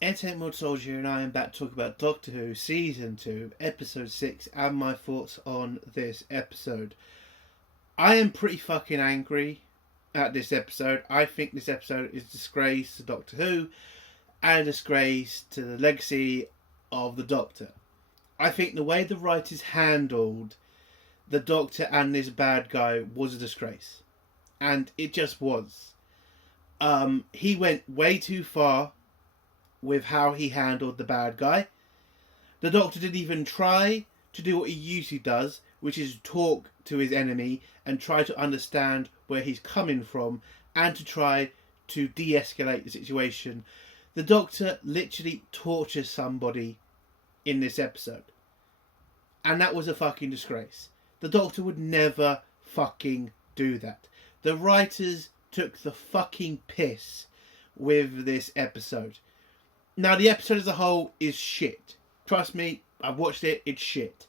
Entertainment Soldier and I am back to talk about Doctor Who Season 2, Episode 6, and my thoughts on this episode. I am pretty fucking angry at this episode. I think this episode is a disgrace to Doctor Who and a disgrace to the legacy of the Doctor. I think the way the writers handled the Doctor and this bad guy was a disgrace. And it just was. He went way too far with how he handled the bad guy. The Doctor didn't even try to do what he usually does, which is talk to his enemy and try to understand where he's coming from and to try to de-escalate the situation. The Doctor literally tortures somebody in this episode. And that was a fucking disgrace. The Doctor would never fucking do that. The writers took the fucking piss with this episode. Now, the episode as a whole is shit. Trust me, I've watched it, it's shit.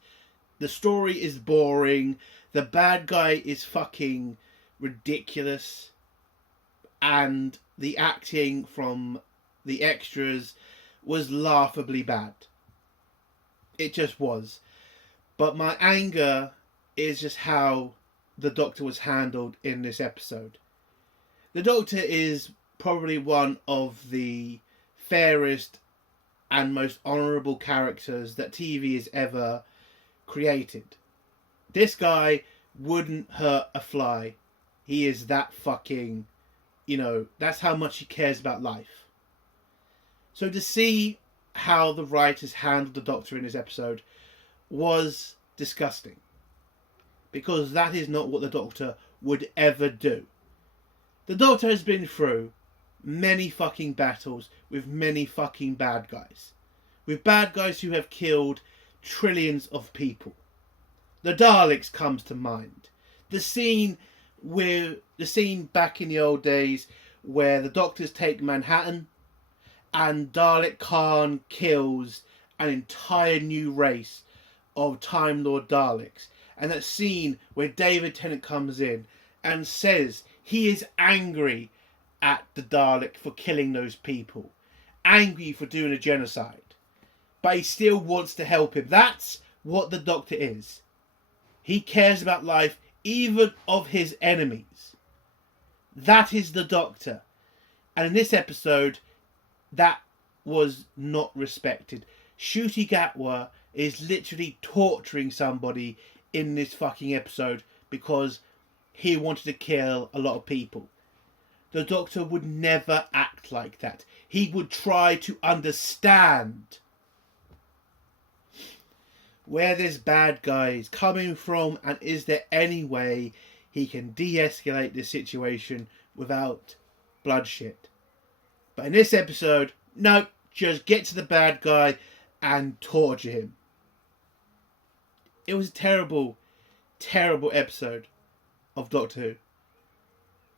The story is boring. The bad guy is fucking ridiculous. And the acting from the extras was laughably bad. It just was. But my anger is just how the Doctor was handled in this episode. The Doctor is probably one of the fairest and most honourable characters that TV has ever created. This guy wouldn't hurt a fly. He is that fucking, that's how much he cares about life. So to see how the writers handled the Doctor in this episode was disgusting. Because that is not what the Doctor would ever do. The Doctor has been through many fucking battles with many fucking bad guys. With bad guys who have killed trillions of people. The Daleks comes to mind. The scene back in the old days where the Doctors take Manhattan and Dalek Khan kills an entire new race of Time Lord Daleks. And that scene where David Tennant comes in and says he is angry at the Dalek for killing those people. Angry for doing a genocide. But he still wants to help him. That's what the Doctor is. He cares about life even of his enemies. That is the Doctor. And in this episode, that was not respected. Ncuti Gatwa is literally torturing somebody in this fucking episode because he wanted to kill a lot of people. The Doctor would never act like that. He would try to understand where this bad guy is coming from and is there any way he can de-escalate this situation without bloodshed. But in this episode, no, just get to the bad guy and torture him. It was a terrible, terrible episode of Doctor Who.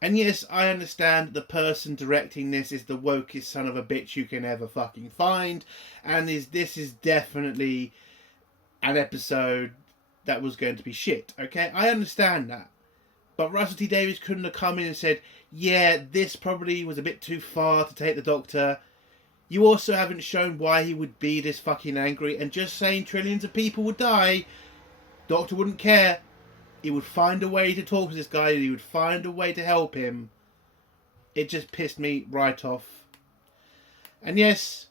And yes, I understand the person directing this is the wokest son of a bitch you can ever fucking find. And this is definitely an episode that was going to be shit. Okay, I understand that. But Russell T Davies couldn't have come in and said, yeah, this probably was a bit too far to take the Doctor. You also haven't shown why he would be this fucking angry. And just saying trillions of people would die, Doctor wouldn't care. He would find a way to talk to this guy. He would find a way to help him. It just pissed me right off. And yes,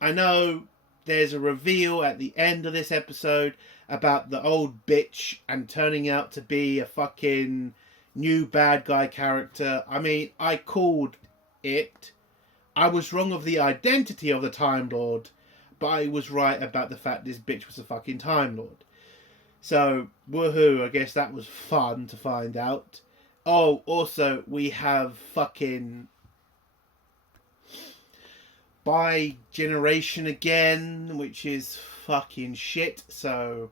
I know there's a reveal at the end of this episode about the old bitch and turning out to be a fucking new bad guy character. I mean, I called it. I was wrong of the identity of the Time Lord, but I was right about the fact this bitch was a fucking Time Lord. So, woohoo, I guess that was fun to find out. Oh, also, we have fucking Bi-Generation again, which is fucking shit. So,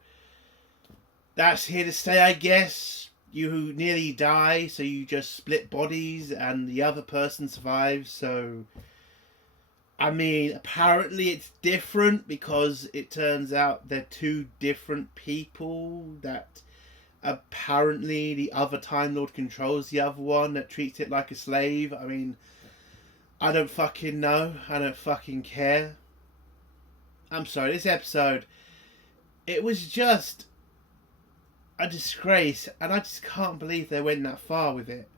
that's here to stay, I guess. You nearly die, so you just split bodies, and the other person survives, so I mean, apparently it's different because it turns out they're two different people that apparently the other Time Lord controls the other one that treats it like a slave. I mean, I don't fucking know. I don't fucking care. I'm sorry, this episode, it was just a disgrace, and I just can't believe they went that far with it.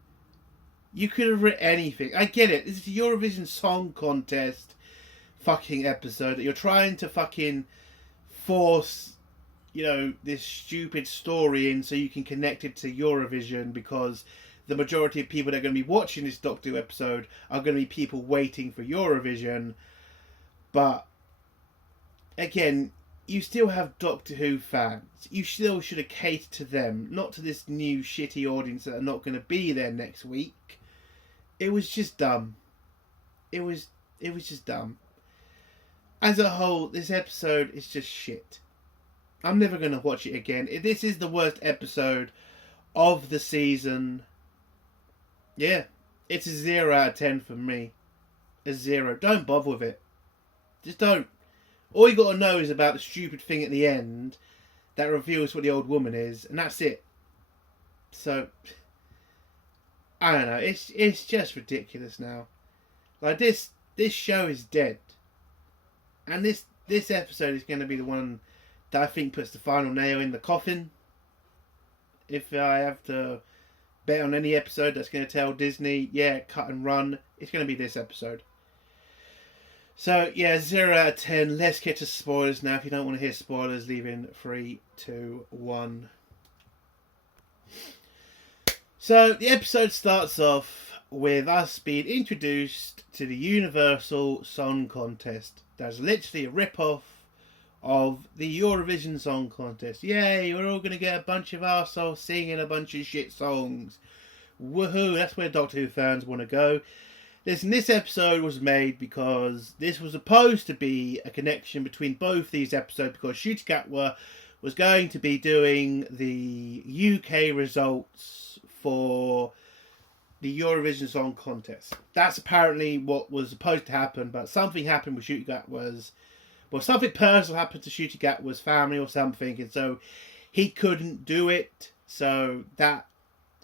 You could have written anything. I get it. This is the Eurovision Song Contest fucking episode that you're trying to fucking force, you know, this stupid story in so you can connect it to Eurovision, because the majority of people that are going to be watching this Doctor Who episode are going to be people waiting for Eurovision. But again, you still have Doctor Who fans. You still should have catered to them, not to this new shitty audience that are not going to be there next week. It was just dumb. It was just dumb. As a whole, this episode is just shit. I'm never going to watch it again. This is the worst episode of the season. Yeah, it's a 0 out of 10 for me. A 0. Don't bother with it. Just don't. All you got to know is about the stupid thing at the end that reveals what the old woman is, and that's it. So, I don't know. It's just ridiculous now. Like this show is dead, and this episode is going to be the one that I think puts the final nail in the coffin. If I have to bet on any episode that's going to tell Disney, yeah, cut and run, it's going to be this episode. So, yeah, 0 out of 10. Let's get to spoilers now. If you don't want to hear spoilers, leave in 3, 2, 1. So, the episode starts off with us being introduced to the Universal Song Contest. That's literally a rip-off of the Eurovision Song Contest. Yay, we're all going to get a bunch of arseholes singing a bunch of shit songs. Woohoo, that's where Doctor Who fans want to go. Listen, this episode was made because this was supposed to be a connection between both these episodes, because Ncuti Gatwa was going to be doing the UK results for the Eurovision Song Contest. That's apparently what was supposed to happen, but something happened with Ncuti Gatwa's... Well, something personal happened to Ncuti Gatwa's family or something, and so he couldn't do it, so that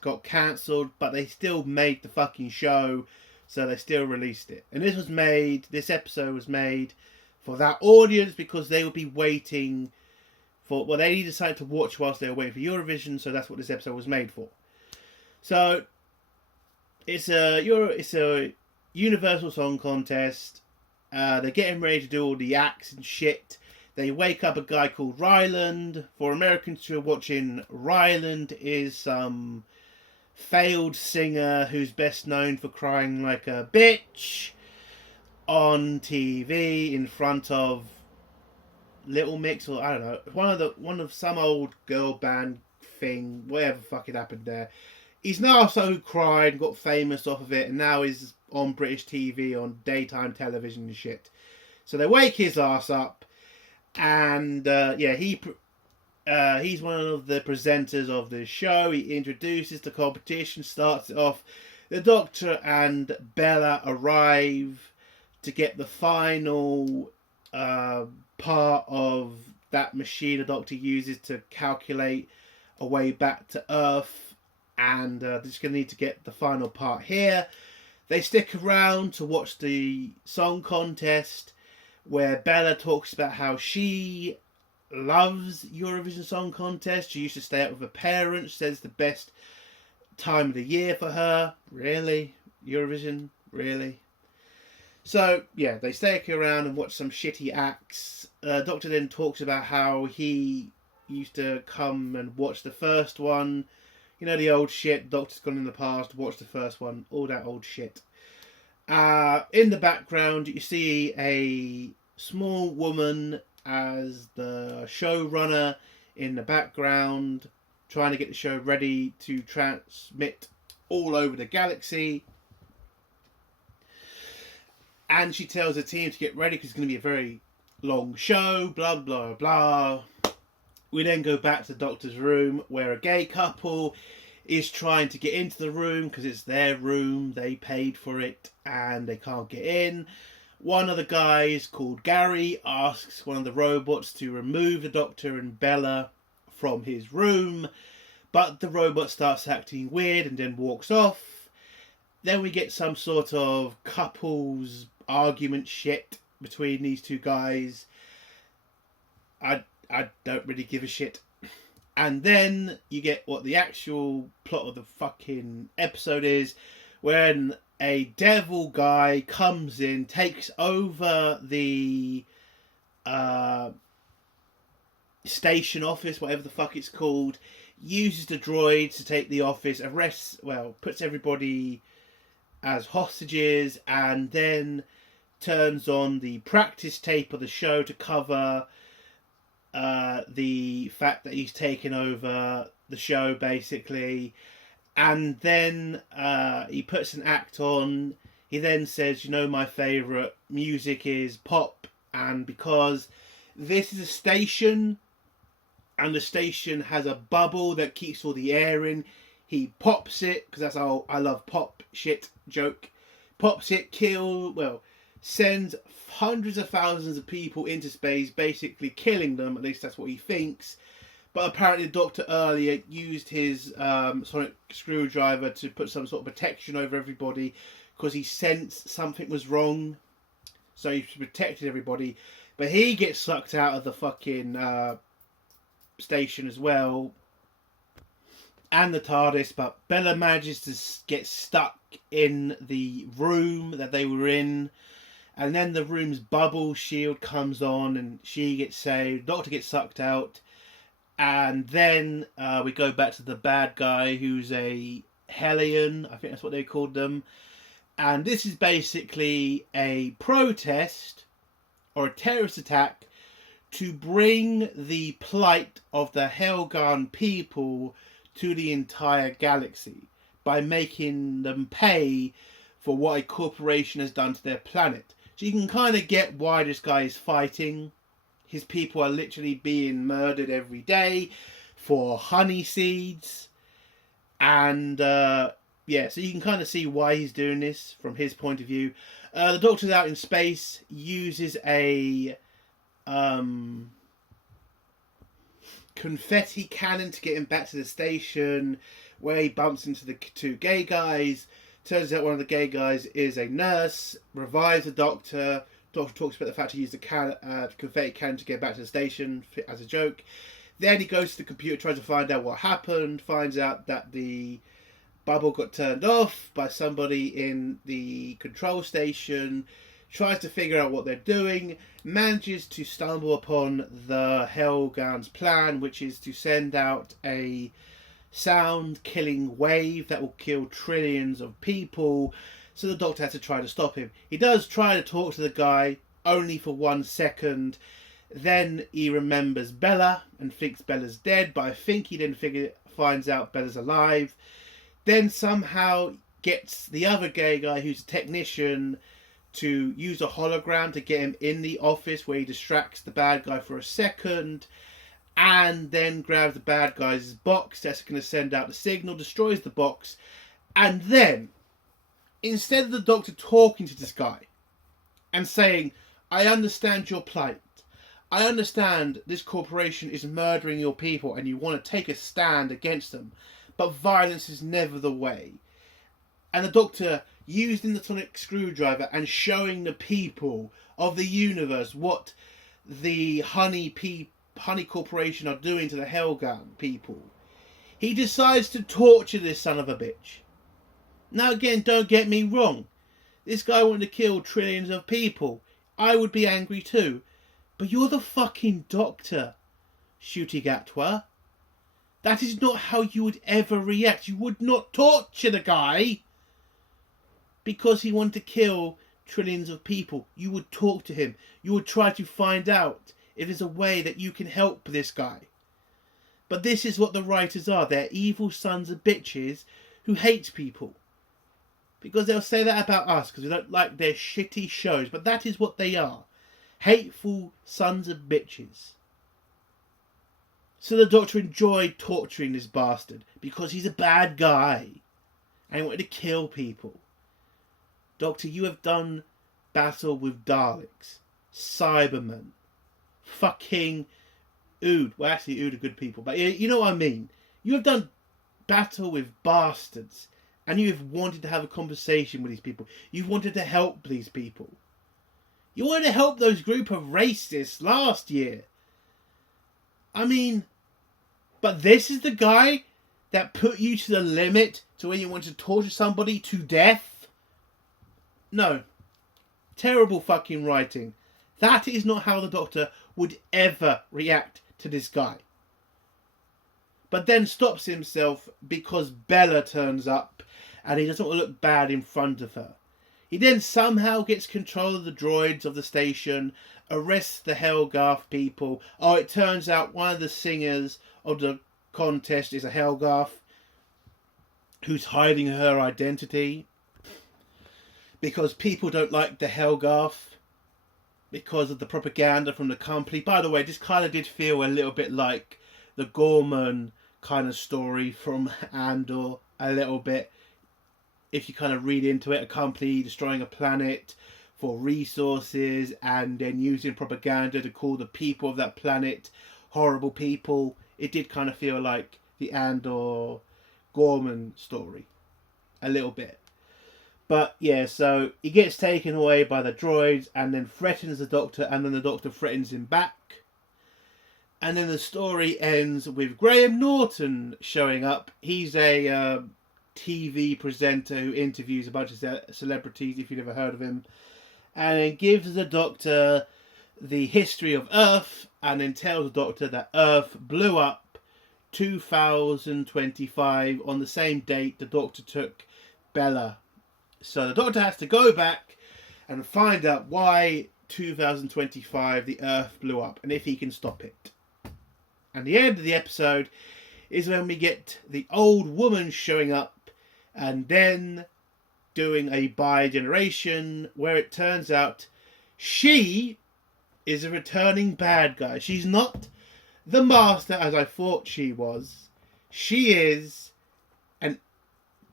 got cancelled, but they still made the fucking show. So they still released it. And this episode was made for that audience, because they would be waiting for, well, they decided to watch whilst they were waiting for Eurovision, so that's what this episode was made for. So, it's a Universal Song Contest. They're getting ready to do all the acts and shit. They wake up a guy called Ryland. For Americans who are watching, Ryland is some failed singer who's best known for crying like a bitch on TV in front of Little Mix, or I don't know, one of some old girl band thing, whatever fucking happened there. He's now also who cried and got famous off of it, and now is on British TV on daytime television and shit. So they wake his ass up, and he's one of the presenters of the show. He introduces the competition, starts it off. The Doctor and Bella arrive to get the final part of that machine the Doctor uses to calculate a way back to Earth. And they're just going to need to get the final part here. They stick around to watch the song contest, where Bella talks about how she loves Eurovision Song Contest. She used to stay up with her parents. Says the best time of the year for her. Really? Eurovision? Really? So, yeah, they stay around and watch some shitty acts. Doctor then talks about how he used to come and watch the first one. You know, the old shit. Doctor's gone in the past, watch the first one. All that old shit. In the background, you see a small woman as the showrunner in the background, trying to get the show ready to transmit all over the galaxy. And she tells the team to get ready because it's going to be a very long show, blah, blah, blah. We then go back to the Doctor's room, where a gay couple is trying to get into the room because it's their room, they paid for it, and they can't get in. One of the guys, called Gary, asks one of the robots to remove the Doctor and Bella from his room, but the robot starts acting weird and then walks off. Then we get some sort of couples argument shit between these two guys. I don't really give a shit. And then you get what the actual plot of the fucking episode is, when a devil guy comes in, takes over the station office, whatever the fuck it's called, uses the droids to take the office, puts everybody as hostages, and then turns on the practice tape of the show to cover the fact that he's taken over the show, basically. And then he puts an act on. He then says, my favourite music is pop, and because this is a station and the station has a bubble that keeps all the air in, he pops it, because that's how I love pop shit joke. Pops it, sends hundreds of thousands of people into space, basically killing them. At least that's what he thinks. But apparently the Doctor earlier used his sonic screwdriver to put some sort of protection over everybody, because he sensed something was wrong. So he protected everybody. But he gets sucked out of the fucking station as well, and the TARDIS, but Bella manages to get stuck in the room that they were in, and then the room's bubble shield comes on and she gets saved. Doctor gets sucked out, and then we go back to the bad guy, who's a Hellion, I think that's what they called them, and this is basically a protest or a terrorist attack to bring the plight of the Helghan people to the entire galaxy by making them pay for what a corporation has done to their planet. So you can kind of get why this guy is fighting. His people are literally being murdered every day for honey seeds. And so you can kind of see why he's doing this from his point of view. The Doctor's out in space, uses a confetti cannon to get him back to the station, where he bumps into the two gay guys. Turns out one of the gay guys is a nurse, revives the Doctor. Doctor talks about the fact he used the confetti cannon to get back to the station as a joke. Then he goes to the computer, tries to find out what happened, finds out that the bubble got turned off by somebody in the control station, tries to figure out what they're doing, manages to stumble upon the Helghan's plan, which is to send out a sound-killing wave that will kill trillions of people, so the Doctor has to try to stop him. He does try to talk to the guy, only for 1 second. Then he remembers Bella and thinks Bella's dead, but I think he then finds out Bella's alive. Then somehow gets the other gay guy, who's a technician, to use a hologram to get him in the office, where he distracts the bad guy for a second, and then grabs the bad guy's box that's going to send out the signal, destroys the box, and then, instead of the Doctor talking to this guy and saying, I understand your plight, I understand this corporation is murdering your people and you want to take a stand against them, but violence is never the way. And the Doctor using the sonic screwdriver and showing the people of the universe what the honey corporation are doing to the Helghan people. He decides to torture this son of a bitch. Now again, don't get me wrong. This guy wanted to kill trillions of people. I would be angry too. But you're the fucking Doctor, Ncuti Gatwa. That is not how you would ever react. You would not torture the guy because he wanted to kill trillions of people. You would talk to him. You would try to find out if there's a way that you can help this guy. But this is what the writers are. They're evil sons of bitches who hate people. Because they'll say that about us because we don't like their shitty shows. But that is what they are. Hateful sons of bitches. So the Doctor enjoyed torturing this bastard because he's a bad guy and he wanted to kill people. Doctor, you have done battle with Daleks, Cybermen, fucking Ood. Well, actually, Ood are good people, but you know what I mean. You have done battle with bastards and you've wanted to have a conversation with these people. You've wanted to help these people. You wanted to help those group of racists last year. I mean, but this is the guy that put you to the limit to when you want to torture somebody to death? No. Terrible fucking writing. That is not how the Doctor would ever react to this guy. But then stops himself because Bella turns up and he doesn't want to look bad in front of her. He then somehow gets control of the droids of the station, arrests the Helgarth people. Oh, it turns out one of the singers of the contest is a Helgarth who's hiding her identity because people don't like the Helgarth because of the propaganda from the company. By the way, this kind of did feel a little bit like the Gorman kind of story from Andor, a little bit. If you kind of read into it, a company destroying a planet for resources and then using propaganda to call the people of that planet horrible people. It did kind of feel like the Andor Gorman story. A little bit. But yeah, so he gets taken away by the droids and then threatens the Doctor, and then the Doctor threatens him back. And then the story ends with Graham Norton showing up. He's a TV presenter who interviews a bunch of celebrities, if you've never heard of him, and then gives the Doctor the history of Earth, and then tells the Doctor that Earth blew up 2025 on the same date the Doctor took Bella. So the Doctor has to go back and find out why 2025 the Earth blew up and if he can stop it. And the end of the episode is when we get the old woman showing up and then doing a bi-generation where it turns out she is a returning bad guy. She's not the Master as I thought she was. She is a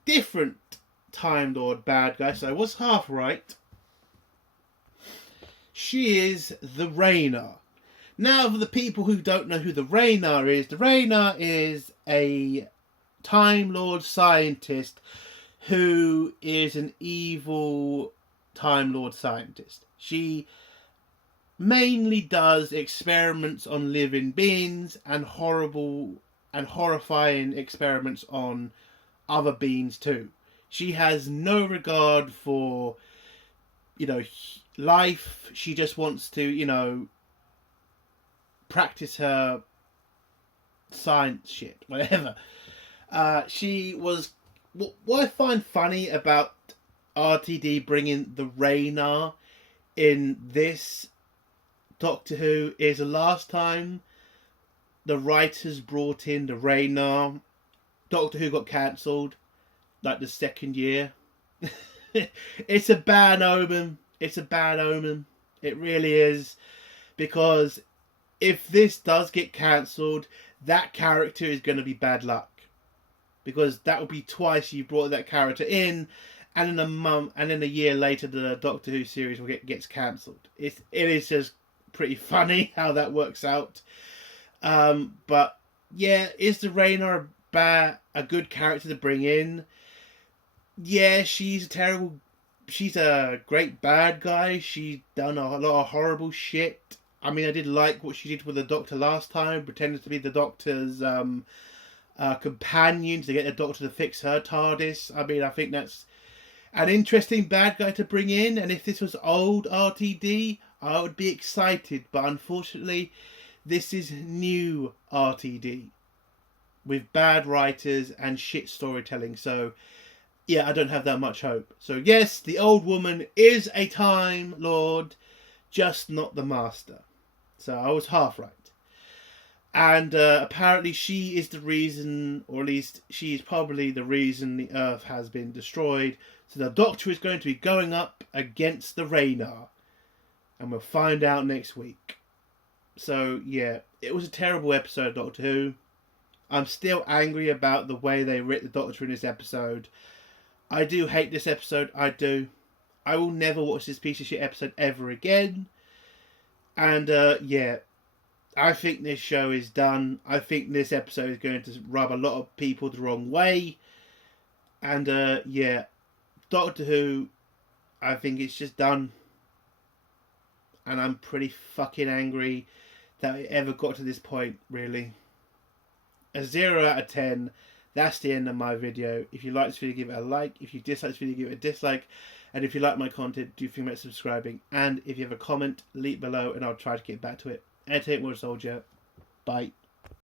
different Time Lord bad guy, so I was half right. She is the Raynar. Now, for the people who don't know who the Raynar is a Time Lord scientist who is an evil Time Lord scientist. She mainly does experiments on living beings and horrible and horrifying experiments on other beings too. She has no regard for, life. She just wants to, practice her science shit, whatever. She was... What I find funny about RTD bringing the Raynar in this Doctor Who is the last time the writers brought in the Raynar, Doctor Who got cancelled. Like the second year. It's a bad omen. It's a bad omen. It really is. Because if this does get cancelled, that character is going to be bad luck. Because that will be twice you brought that character in, and in a month, and then a year later the Doctor Who series will gets cancelled. It is just pretty funny how that works out. But yeah, is the Raynar a good character to bring in? Yeah, she's a great bad guy. She's done a lot of horrible shit. I mean, I did like what she did with the Doctor last time, pretended to be the Doctor's companion to get the Doctor to fix her TARDIS. I mean, I think that's an interesting bad guy to bring in. And if this was old RTD, I would be excited. But unfortunately, this is new RTD with bad writers and shit storytelling. So yeah, I don't have that much hope. So yes, the old woman is a Time Lord, just not the Master. So I was half right. And apparently she is the reason, or at least she is probably the reason the Earth has been destroyed. So the Doctor is going to be going up against the Raynar. And we'll find out next week. So yeah, it was a terrible episode of Doctor Who. I'm still angry about the way they writ the Doctor in this episode. I do hate this episode, I do. I will never watch this piece of shit episode ever again. And yeah, I think this show is done. I think this episode is going to rub a lot of people the wrong way. And yeah, Doctor Who, I think it's just done. And I'm pretty fucking angry that it ever got to this point, really. A 0 out of 10. That's the end of my video. If you like this video, give it a like. If you dislike this video, give it a dislike. And if you like my content, do think about subscribing. And if you have a comment, leave below and I'll try to get back to it. Entertainment Soldier. Bye.